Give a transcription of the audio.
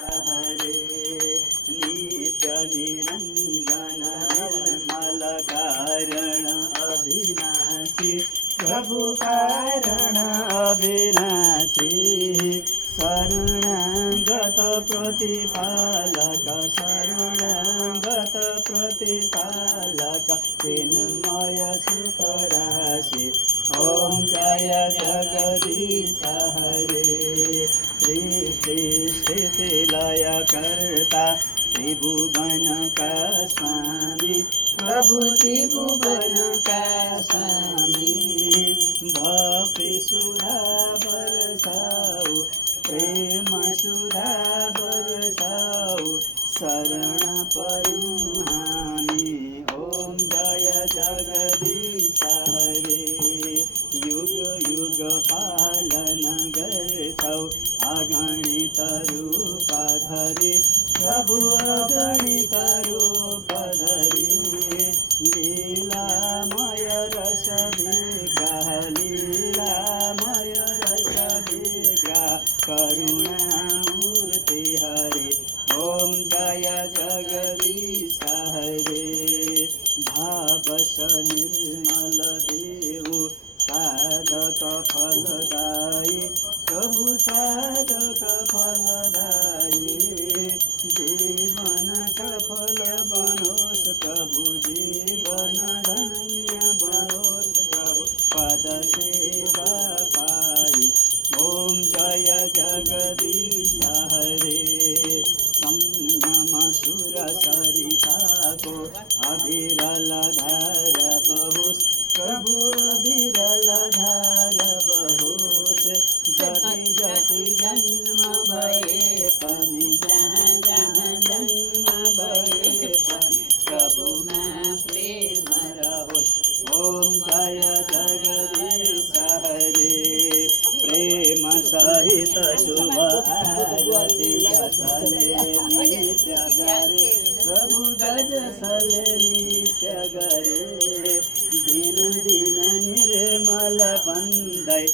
हरे नित्य निरंजन निर्मल कारण अविनाशी प्रभु कारण अविनाशी शरणागत प्रतिपालक शरणागत प्रतिपालक चिन्मय सुखराशि ओम जय जगदीश हरे सृष्टि स्थिति लय कर्ता त्रिभुवन का स्वामी प्रभु त्रिभुवन का स्वामी भक्ति सुधा बरसाओ प्रेम सुधा बरसाओ शरण पयु हामी ओम जय जगदीश हरे युग युग पालन गर्छौ अगणित रूप धरि प्रभु अगणित रूप धरि लीलामय रस विग्रह लीलामय रस विग्रह करुणामूर्ति हरे ओम जय जगदीश हरे भावस निर्मल देव साधक फलदायी प्रभु साधक फलदायी जीवन सफल बनोस प्रभु जीवन धन्य बनोस प्रभु पद सेवा पाई ओम जय जगदीश हरे संयम सुर सरिता को अविरल धार बहुस प्रभु अविरल धार बहुस जति जति जन्म भये पनि जहाँ जहाँ जन्म भये पनि प्रभु में प्रेम रहोस् ओम जय जगदीश हरे प्रेम सहित शुभ आरती सले नित्य गारे प्रभु गज सले